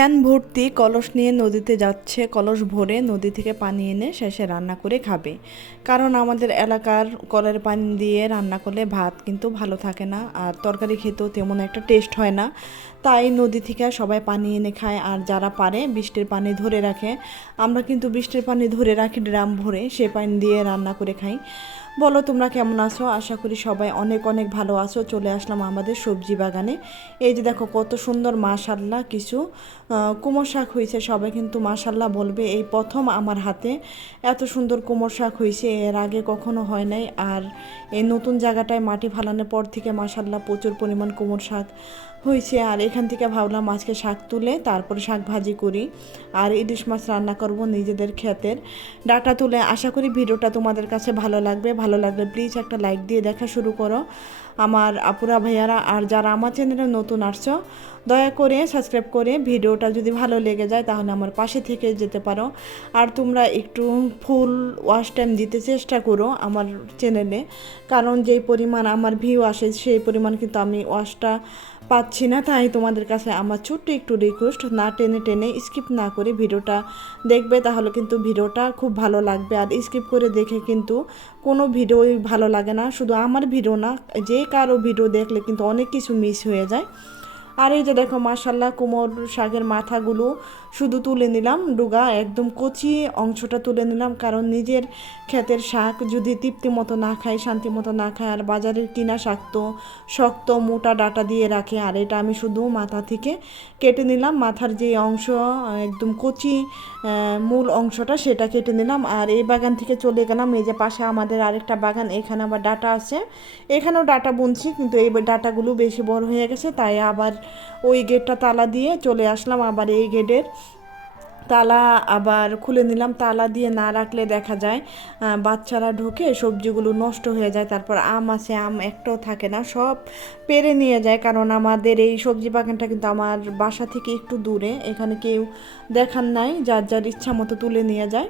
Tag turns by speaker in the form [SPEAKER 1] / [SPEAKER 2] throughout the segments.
[SPEAKER 1] Van ভর্তি কলস নিয়ে নদীতে যাচ্ছে, কলস ভরে নদী থেকে পানি এনে শেষে রান্না করে খাবে। কারণ আমাদের এলাকার কলের পানি দিয়ে রান্না করলে ভাত কিন্তু ভালো থাকে না, আর তরকারি খেতেও তেমন একটা টেস্ট হয় না। তাই নদী থেকে সবাই পানি এনে খায়, আর যারা পারে বৃষ্টির পানি ধরে রাখে। আমরা কিন্তু বৃষ্টির পানি ধরে রাখি ড্রাম ভরে, সে পানি দিয়ে রান্না করে খাই। বলো, তোমরা কেমন আছো? আশা করি সবাই অনেক অনেক ভালো আছো। চলে আসলাম আমাদের সবজি বাগানে। এই যে দেখো, কত সুন্দর মাশাল্লাহ কিছু কুমড়ো শাক হয়েছে। সবাই কিন্তু মাশাল্লাহ বলবে, এই প্রথম আমার হাতে। এত সুন্দর কুমড়ো শাক হয়েছে, এর আগে কখনো হয় নাই। আর এই নতুন জায়গাটায় মাটি ফালানোর পর থেকে মাশাল্লাহ প্রচুর পরিমাণ কুমড়ো শাক। হয়েছে। আর এখান থেকে ভাবলাম আজকে শাক তুলে তারপরে শাক ভাজি করি। আর ইলিশ মাছ রান্না করব নিজেদের ক্ষেতের ডাটা তুলে আশা করি ভিডিওটা তোমাদের কাছে ভালো লাগবে। ভালো লাগলে প্লিজ একটা লাইক দিয়ে দেখা শুরু করো। আমার আপুরা ভাইয়ারা আর যারা আমার চ্যানেলে নতুন আসছো, দয়া করে সাবস্ক্রাইব করে ভিডিওটা যদি ভালো লেগে যায় তাহলে আমার পাশে থেকে যেতে পারো। আর তোমরা একটু ফুল ওয়াশ টাইম দিতে চেষ্টা করো আমার চ্যানেলে কারণ যেই পরিমাণ আমার ভিউ আসে সেই পরিমাণ কিন্তু আমি ওয়াশটা পাচ্ছি না। তাই তোমাদের কাছে আমার ছোট্ট একটু রিকোয়েস্ট না টেনে টেনে স্কিপ না করে ভিডিওটা দেখবে তাহলে কিন্তু ভিডিওটা খুব ভালো লাগবে। আর স্কিপ করে দেখে কিন্তু কোনো ভিডিওই ভালো লাগে না। শুধু আমার ভিডিও না, যে কারও ভিডিও দেখলে কিন্তু অনেক কিছু মিস হয়ে যায়। আর এই যে দেখো মাসাল্লাহ কুমোর শাকের মাথাগুলো শুধু তুলে নিলাম ডুগা একদম কচি অংশটা তুলে নিলাম, কারণ নিজের ক্ষেতের শাক যদি তৃপ্তি মতো না খাই শান্তি মতো না খায়, আর বাজারের কিনা শাক তো শক্ত মোটা ডাটা দিয়ে রাখে, আর এটা আমি শুধু মাথা থেকে কেটে নিলাম, মাথার যে অংশ, একদম কচি মূল অংশটা সেটা কেটে নিলাম, আর এই বাগান থেকে চলে গেলাম, এই যে পাশে আমাদের আরেকটা বাগান, এখানে আবার ডাটা আছে, এখানেও ডাটা বুনছি, কিন্তু এই ডাটাগুলো বেশি বড় হয়ে গেছে, তাই আবার ওই গেটটা তালা দিয়ে চলে আসলাম আবার এই গেটের। তালা আবার খুলে নিলাম। তালা দিয়ে না রাখলে দেখা যায় বাচ্চারা ঢোকে সবজিগুলো নষ্ট হয়ে যায়, তারপর আম আছে, আম একটাও থাকে না, সব পেরে নিয়ে যায়। কারণ আমাদের এই সবজি বাগানটা কিন্তু আমার বাসা থেকে একটু দূরে, এখানে কেউ দেখার নাই, যার যার ইচ্ছা মতো তুলে নিয়ে যায়।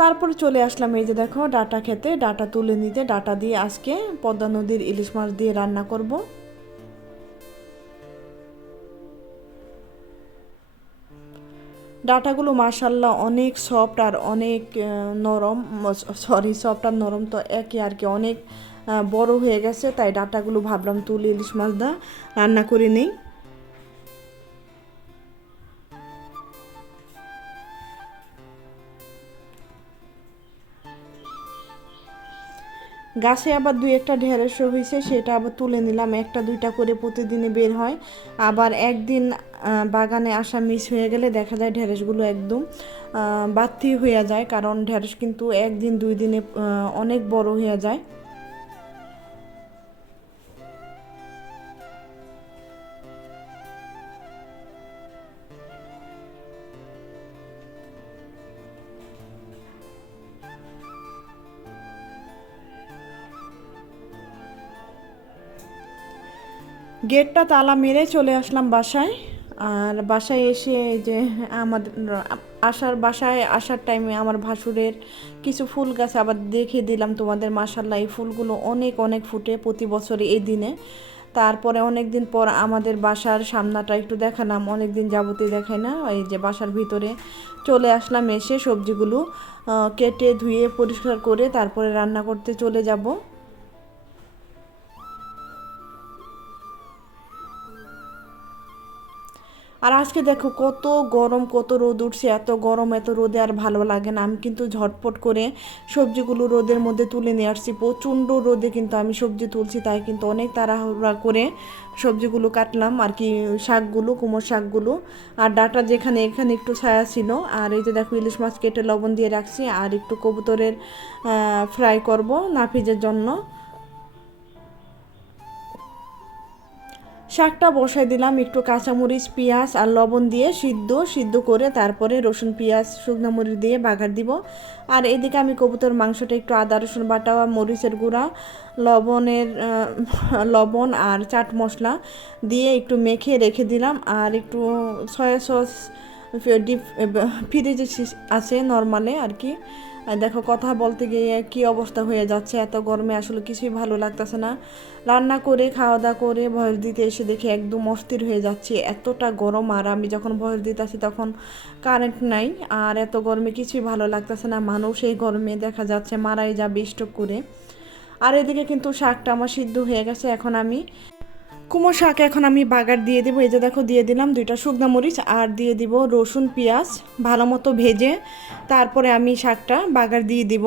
[SPEAKER 1] তারপরে চলে আসলাম এই যে দেখো, ডাটা খেতে। ডাটা তুলে নিতে, ডাটা দিয়ে আজকে পদ্মা নদীর ইলিশ মাছ দিয়ে রান্না করব। ডাটাগুলো মাশাল্লাহ অনেক সফট আর অনেক নরম। সরি, সফট আর নরম তো একই আর কি। অনেক বড় হয়ে গেছে, তাই ডাটাগুলো ভাবলাম তুলে ইলিশ মাছ দা। রান্না করে নেই। গাছে আবার দুই একটা ঢেঁড়সও হয়েছে সেটা আবার তুলে নিলাম। একটা দুইটা করে প্রতিদিনে বের হয়। আবার একদিন বাগানে আসা মিস হয়ে গেলে দেখা যায় ঢেঁড়সগুলো একদম বাতি হয়ে যায়। কারণ ঢেঁড়স কিন্তু একদিন, দুই দিনে অনেক বড় হয়ে যায়। গেটটা তালা মেরে চলে আসলাম বাসায়। আর বাসায় এসে যে আমাদের আসার বাসায় আসার টাইমে আমার ভাসুরের কিছু ফুল গাছ আবার দেখে দিলাম তোমাদের মাসাল্লাহ এই ফুলগুলো অনেক অনেক ফুটে প্রতি বছরে এই দিনে। তারপরে অনেক দিন পর আমাদের বাসার সামনাটা একটু দেখালাম অনেক দিন যাবতীয় দেখাই না। এই যে বাসার ভিতরে চলে আসলাম এসে সবজিগুলো কেটে ধুয়ে পরিষ্কার করে তারপরে রান্না করতে চলে যাব। আর আজকে দেখো কত গরম, কত রোদ উঠছে, এত গরম, এত রোদে আর ভালো লাগে না। আমি কিন্তু ঝটপট করে সবজিগুলো রোদের মধ্যে তুলে নিয়ে আসছি। প্রচণ্ড রোদে কিন্তু আমি সবজি তুলছি, তাই কিন্তু অনেক তাড়াহুড়া করে সবজিগুলো কাটলাম। আর কি শাকগুলো, কুমোর শাকগুলো আর ডাটা যেখানে এখানে একটু ছায়া ছিল। আর এই যে দেখো ইলিশ মাছ কেটে লবণ দিয়ে রাখছি। আর একটু কবুতরের ফ্রাই করব নাফিজের জন্য। শাকটা বসাই দিলাম, একটু কাঁচামরিচ, পেঁয়াজ আর লবণ দিয়ে সিদ্ধ সিদ্ধ করে তারপরে রসুন, পেঁয়াজ, শুকনো মরিচ দিয়ে বাগার দিব। আর এদিকে আমি কবুতর মাংসটা একটু আদা, রসুন বাটা, মরিচের গুঁড়া, লবণের লবণ আর চাট মশলা দিয়ে একটু মেখে রেখে দিলাম। আর একটু সয়া সস ডিপ ফ্রিজে আছে নর্মালে আর কি দেখো, কথা বলতে গিয়ে কি অবস্থা হয়ে যাচ্ছে, এত গরমে আসলে কিছুই ভালো লাগতেছে না। রান্না করে খাওয়া দাওয়া করে ভয়েস দিতে এসে দেখে একদম অস্থির হয়ে যাচ্ছে, এতটা গরম। আর আমি যখন ভয়েস দিতে আসি তখন কারেন্ট নাই, আর এত গরমে কিছুই ভালো লাগতেছে না। মানুষ এই গরমে দেখা যাচ্ছে মারাই যাবে স্টক করে। আর এদিকে কিন্তু শাকটা আমার সিদ্ধ হয়ে গেছে, এখন আমি কুমড়ো শাক এখন আমি বাগার দিয়ে দেবো। এই যে দেখো, দিয়ে দিলাম দুইটা শুকনো মরিচ আর দিয়ে দিব রসুন, পেঁয়াজ ভালো মতো ভেজে। তারপরে আমি শাকটা বাগার দিয়ে দিব।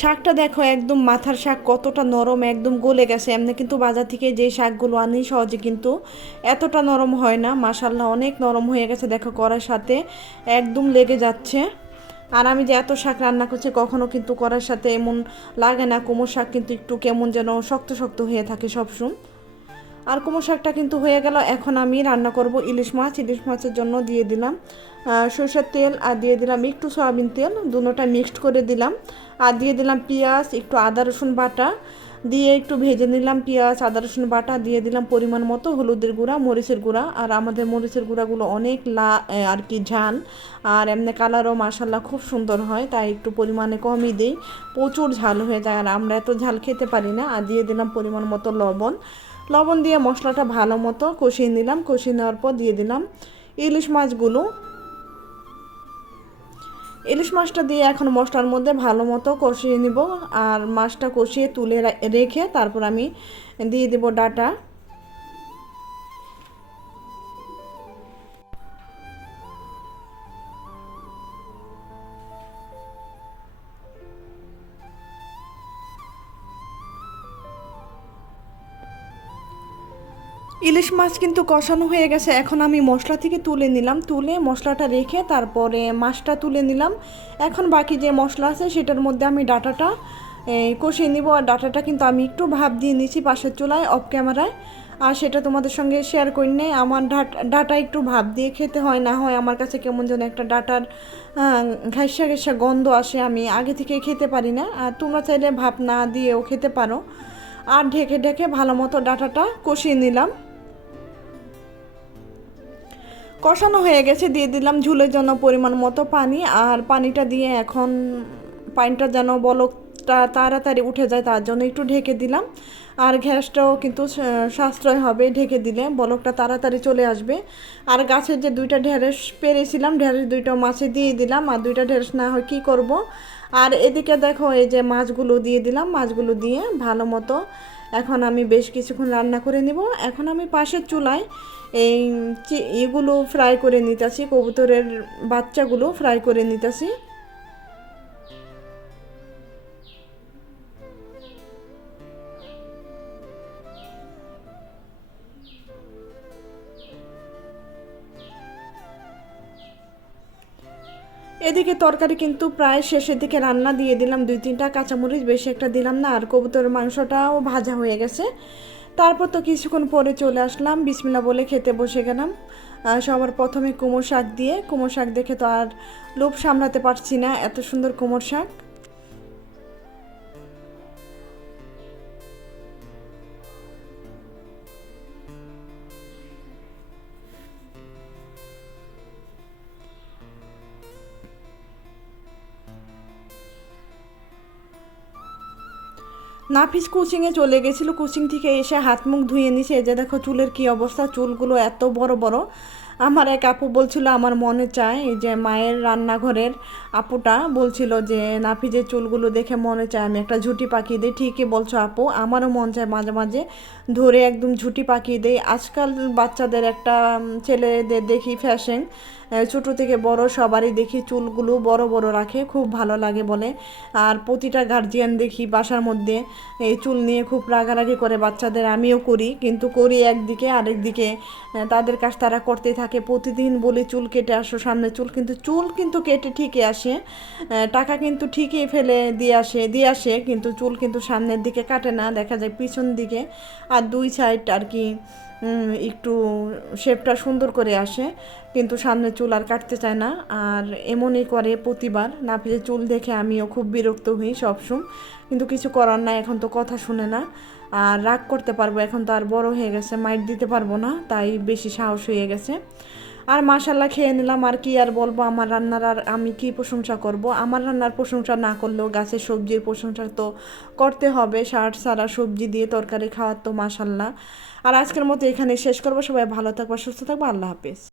[SPEAKER 1] শাকটা দেখো, একদম মাথার শাক কতটা নরম, একদম গলে গেছে। এমনি কিন্তু বাজার থেকে যে শাকগুলো আনি সহজে কিন্তু এতটা নরম হয় না। মাসাল্লাহ অনেক নরম হয়ে গেছে দেখো করার সাথে। একদম লেগে যাচ্ছে। আর আমি যে এত শাক রান্না করছি কখনও কিন্তু করার সাথে এমন লাগে না। কোমর শাক কিন্তু একটু কেমন যেন শক্ত শক্ত হয়ে থাকে সবসময়। আর কুমড়ো শাকটা কিন্তু হয়ে গেল। এখন আমি রান্না করব ইলিশ মাছ। ইলিশ মাছের জন্য দিয়ে দিলাম সরষের তেল আর দিয়ে দিলাম একটু সয়াবিন তেল। দুটোটা মিক্সড করে দিলাম। আর দিয়ে দিলাম পেঁয়াজ, একটু আদা, রসুন বাটা। দিয়ে একটু ভেজে নিলাম পেঁয়াজ, আদা, রসুন বাটা। দিয়ে দিলাম পরিমাণ মতো হলুদের গুঁড়া, মরিচের গুঁড়া। আর আমাদের মরিচের গুঁড়াগুলো অনেক লা আর কি ঝাল। আর এমনি কালারও মাসাল্লাহ খুব সুন্দর হয়, তাই একটু পরিমাণে কমই দিই। প্রচুর ঝাল হয়ে যায়। আর আমরা এত ঝাল খেতে পারি না। আর দিয়ে দিলাম পরিমাণ মতো লবণ। লবণ দিয়ে মশলাটা ভালো মতো কষিয়ে নিলাম। কষিয়ে নেওয়ার পর দিয়ে দিলাম ইলিশ মাছগুলো। ইলিশ মাছটা দিয়ে এখন মশলার মধ্যে ভালো মতো কষিয়ে নিব। আর মাছটা কষিয়ে তুলে রেখে তারপর আমি দিয়ে দেব ডাটা। ইলিশ মাছ কিন্তু কষানো হয়ে গেছে। এখন আমি মশলা থেকে তুলে নিলাম। তুলে মশলাটা রেখে তারপরে মাছটা তুলে নিলাম। এখন বাকি যে মশলা আছে, সেটার মধ্যে আমি ডাটাটা কষিয়ে নিব। আর ডাটাটা কিন্তু আমি একটু ভাব দিয়ে নিয়েছি পাশের চুলায় অফ ক্যামেরায় আর সেটা তোমাদের সঙ্গে শেয়ার করি নেই। আমার ডাটা একটু ভাব দিয়ে খেতে হয়, না হয় আমার কাছে কেমন যেন একটা ডাটার ঘাসা ঘেসা গন্ধ আসে, আমি আগে থেকে খেতে পারি না। আর তোমরা চাইলে ভাব না দিয়েও খেতে পারো। আর ঢেকে ঢেকে ভালো মতো ডাটাটা কষিয়ে নিলাম। কষানো হয়ে গেছে, দিয়ে দিলাম ঝুলের জন্য পরিমাণ মতো পানি, আর পানিটা দিয়ে এখন পানিটা যেন বলকটা তাড়াতাড়ি উঠে যায় তার জন্য একটু ঢেকে দিলাম। আর গ্যাসটাও কিন্তু সাশ্রয় হবে ঢেকে দিলে, বলকটা তাড়াতাড়ি চলে আসবে। আর গাছের যে দুইটা ঢেঁড়স পেরেছিলাম, ঢেঁড়স দুইটা মাছে দিয়ে দিলাম, আর দুইটা ঢেঁড়স না হয় কী করব? আর এদিকে দেখো, এই যে মাছগুলো দিয়ে দিলাম, মাছগুলো দিয়ে ভালো মতো এখন আমি বেশ কিছুক্ষণ রান্না করে নেব। এখন আমি পাশের চুলায় এই এগুলো ফ্রাই করে নিতেছি, কবুতরের বাচ্চাগুলো ফ্রাই করে নিতেছি। এদিকে তরকারি কিন্তু প্রায় শেষের দিকে রান্না দিয়ে দিলাম। দুই তিনটা কাঁচামরিচ, বেশি একটা দিলাম না, আর কবুতরের মাংসটাও ভাজা হয়ে গেছে। তারপর তো কিছুক্ষণ পরে চলে আসলাম বিসমিল্লা বলে খেতে বসে গেলাম। সবার প্রথমে কুমোর শাক দিয়ে, কুমোর শাক দেখে তো আর লোভ সামলাতে পারছি না, এত সুন্দর কুমোর শাক। নাফিস কোচিংয়ে চলে গেছিল। কোচিং থেকে এসে হাত মুখ ধুয়ে নিছে। যে দেখো চুলের কি অবস্থা? চুলগুলো এত বড় বড়। আমার এক আপু বলছিল, আমার মনে চায় যে মায়ের রান্নাঘরের আপুটা বলছিল যে, নাফিজের চুলগুলো দেখে মনে চায়, আমি একটা ঝুটি পাকিয়ে দিই। ঠিকই বলছো আপু, আমারও মন চায় মাঝে মাঝে ধরে একদম ঝুটি পাকিয়ে দেই। আজকাল বাচ্চাদের একটা ছেলেদের দেখি ফ্যাশন ছোটো থেকে বড় সবারই দেখি চুলগুলো বড় বড় রাখে, খুব ভালো লাগে বলে। আর প্রতিটা গার্জিয়ান দেখি বাসার মধ্যে, এই চুল নিয়ে খুব রাগারাগি করে বাচ্চাদের, আমিও করি, কিন্তু করি একদিকে আরেকদিকে তাদের কাজ তারা করতে থাকে। প্রতিদিন বলি চুল কেটে আসো সামনে চুল, কিন্তু চুল কিন্তু কেটে ঠিকই আসে। টাকা কিন্তু ঠিকই ফেলে দিয়ে আসে দিয়ে আসে, কিন্তু চুল কিন্তু সামনের দিকে কাটে না, দেখা যায় পিছন দিকে। আর দুই সাইড আর কি একটু শেপটা সুন্দর করে আসে, কিন্তু সামনে চুল আর কাটতে চায় না। আর এমনই করে প্রতিবার, নাপিতের চুল দেখে আমিও খুব বিরক্ত হই সবসময়, কিন্তু কিছু করার নাই, এখন তো কথা শুনে না। আর রাগ করতে পারব, এখন তো আর বড় হয়ে গেছে মাইট দিতে পারব না, তাই বেশি সাহস হয়ে গেছে। আর মাশাল্লাহ খেয়ে নিলাম, আর কি আর বলব, আমার রান্নার আর আমি কি প্রশংসা করব? আমার রান্নার প্রশংসা না করলেও গাছের সবজির প্রশংসা তো করতে হবে, সার সারা সবজি দিয়ে তরকারি খাওয়ার তো মাশাল্লাহ আর আজকের মতো এখানে শেষ করব, সবাই ভালো থাকব, সুস্থ থাকব, আল্লাহ হাফেজ।